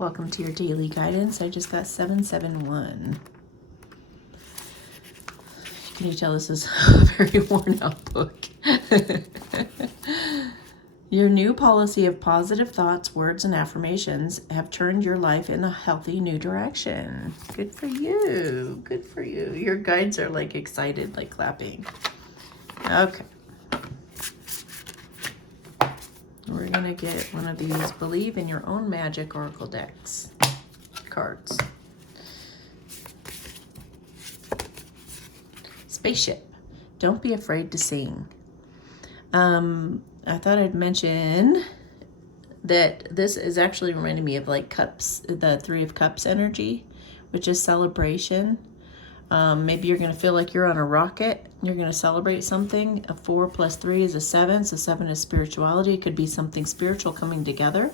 Welcome to your daily guidance. I just got 771. Can you tell this is a very worn out book? Your new policy of positive thoughts, words, and affirmations have turned your life in a healthy new direction. Good for you. Good for you. Your guides are like excited, like clapping. Okay. We're going to get one of these Believe in Your Own Magic Oracle decks cards. Spaceship. Don't be afraid to sing. I thought I'd mention that this is actually reminding me of like cups, the Three of Cups energy, which is celebration. Maybe you're going to feel like you're on a rocket. You're going to celebrate something. A 4 plus 3 is a 7. So 7 is spirituality. It could be something spiritual coming together.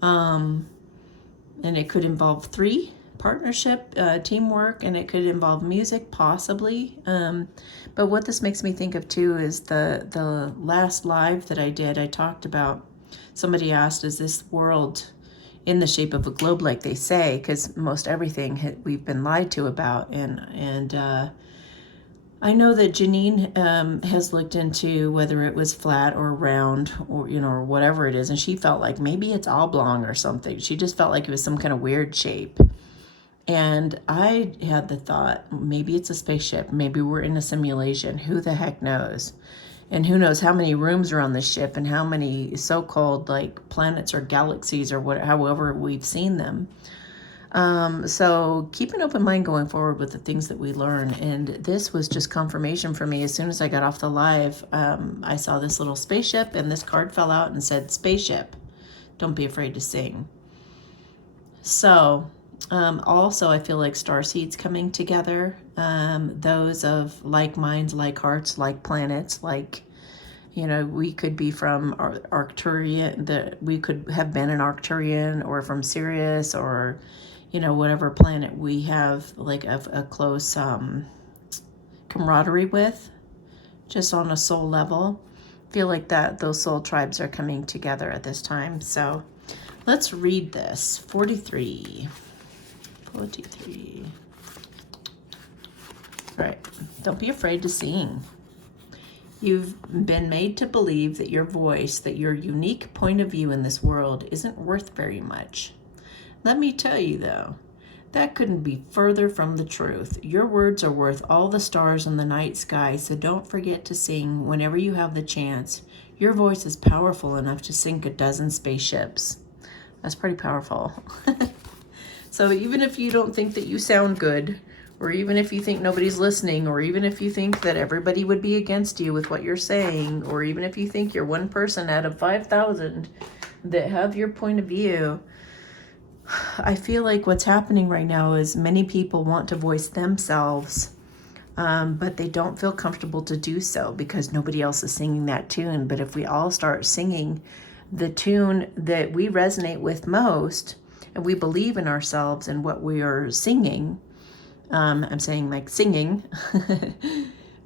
And it could involve 3, partnership, teamwork, and it could involve music, possibly. But what this makes me think of too is the last live that I did. I talked about, somebody asked, is this world in the shape of a globe like they say? Because most everything we've been lied to about. And I know that Janine has looked into whether it was flat or round or, or whatever it is. And she felt like maybe it's oblong or something. She just felt like it was some kind of weird shape. And I had the thought, maybe it's a spaceship. Maybe we're in a simulation. Who the heck knows? And who knows how many rooms are on the ship and how many so-called like planets or galaxies or however we've seen them. So keep an open mind going forward with the things that we learn. And this was just confirmation for me. As soon as I got off the live, I saw this little spaceship and this card fell out and said, spaceship, don't be afraid to sing. So also, I feel like star seeds coming together, those of like minds, like hearts, like planets, like, we could be from Arcturian, we could have been an Arcturian, or from Sirius, or, whatever planet we have like a close camaraderie with, just on a soul level. I feel like those soul tribes are coming together at this time. So let's read this. 43. All right. Don't be afraid to sing. You've been made to believe that your voice, that your unique point of view in this world isn't worth very much. Let me tell you, though, that couldn't be further from the truth. Your words are worth all the stars in the night sky, so don't forget to sing whenever you have the chance. Your voice is powerful enough to sink a dozen spaceships. That's pretty powerful. So even if you don't think that you sound good, or even if you think nobody's listening, or even if you think that everybody would be against you with what you're saying, or even if you think you're one person out of 5,000 that have your point of view, I feel like what's happening right now is many people want to voice themselves, but they don't feel comfortable to do so because nobody else is singing that tune. But if we all start singing the tune that we resonate with most, and we believe in ourselves and what we are singing, I'm saying like singing,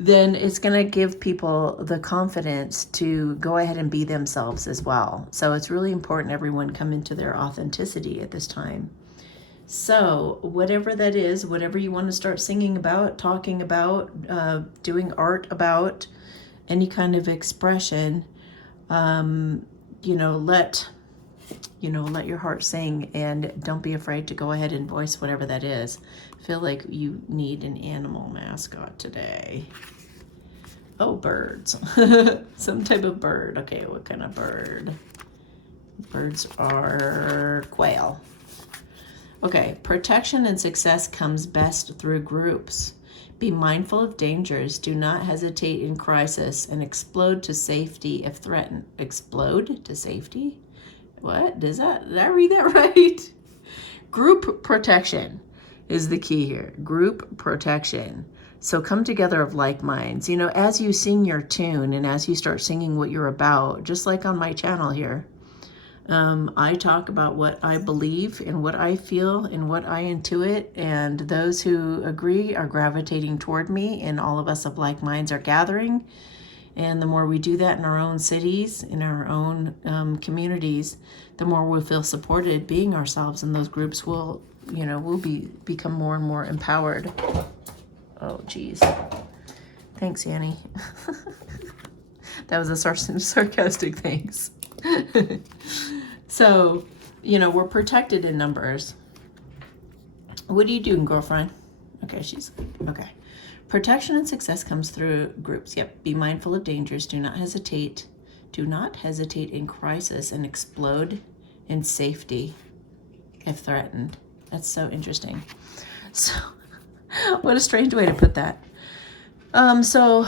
then it's going to give people the confidence to go ahead and be themselves as well. So it's really important everyone come into their authenticity at this time. So whatever that is, whatever you want to start singing about, talking about, doing art about, any kind of expression, let your heart sing, and don't be afraid to go ahead and voice whatever that is. I feel like you need an animal mascot today. Oh, birds. Some type of bird. Okay, what kind of bird? Birds are quail. Okay, protection and success comes best through groups. Be mindful of dangers. Do not hesitate in crisis, and explode to safety if threatened. Explode to safety? What? Did I read that right? Group protection is the key here. Group protection. So come together of like minds. As you sing your tune and as you start singing what you're about, just like on my channel here, I talk about what I believe and what I feel and what I intuit, and those who agree are gravitating toward me, and all of us of like minds are gathering. And the more we do that in our own cities, in our own communities, the more we'll feel supported being ourselves, and those groups will, will become more and more empowered. Oh, geez. Thanks, Annie. That was a sarcastic thanks. So, we're protected in numbers. What are you doing, girlfriend? Okay, she's okay. Protection and success comes through groups. Yep. Be mindful of dangers. Do not hesitate. Do not hesitate in crisis and explode in safety if threatened. That's so interesting. So, what a strange way to put that. So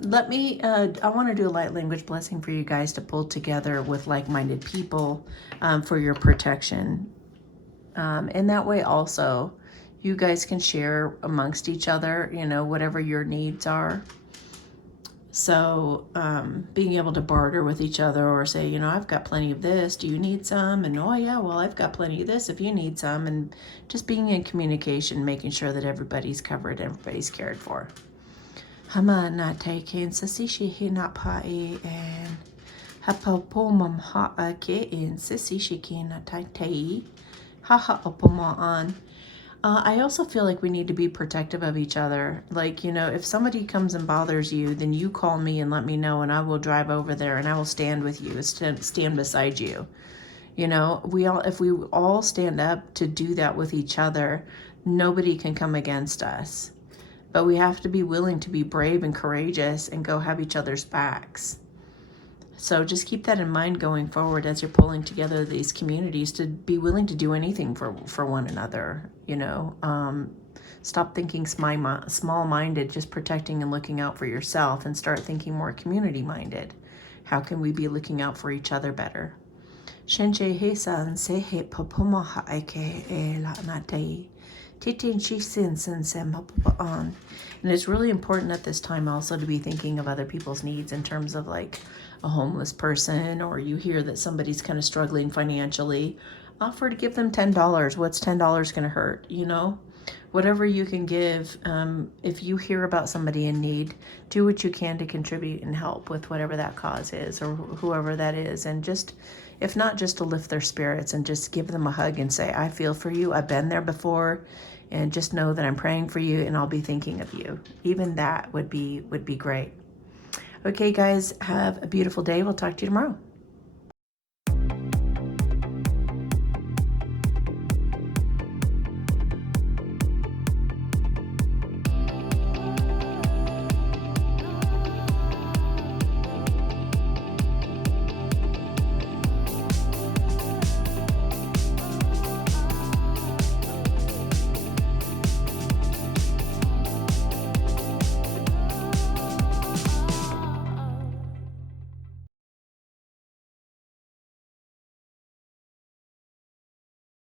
let me, I want to do a light language blessing for you guys to pull together with like-minded people for your protection. And that way also, you guys can share amongst each other, whatever your needs are. So being able to barter with each other, or say, I've got plenty of this. Do you need some? And, oh, yeah, well, I've got plenty of this if you need some. And just being in communication, making sure that everybody's covered, everybody's cared for. Hama na taiken sasishi hina pae and hapapomam ha'ake in sasishiki na taitai haha opoma on. I also feel like we need to be protective of each other. Like, if somebody comes and bothers you, then you call me and let me know, and I will drive over there and I will stand with you, stand beside you. If we all stand up to do that with each other, nobody can come against us. But we have to be willing to be brave and courageous and go have each other's backs. So just keep that in mind going forward as you're pulling together these communities, to be willing to do anything for one another. Stop thinking small-minded, just protecting and looking out for yourself, and start thinking more community-minded. How can we be looking out for each other better? Shenje hesan sehe popoma haike e la natei. And it's really important at this time also to be thinking of other people's needs, in terms of like a homeless person, or you hear that somebody's kind of struggling financially, offer to give them $10. What's $10 going to hurt? Whatever you can give. If you hear about somebody in need, do what you can to contribute and help with whatever that cause is, or whoever that is. And just, if not, just to lift their spirits and just give them a hug and say, I feel for you. I've been there before, and just know that I'm praying for you and I'll be thinking of you. Even that would be great. Okay, guys, have a beautiful day. We'll talk to you tomorrow.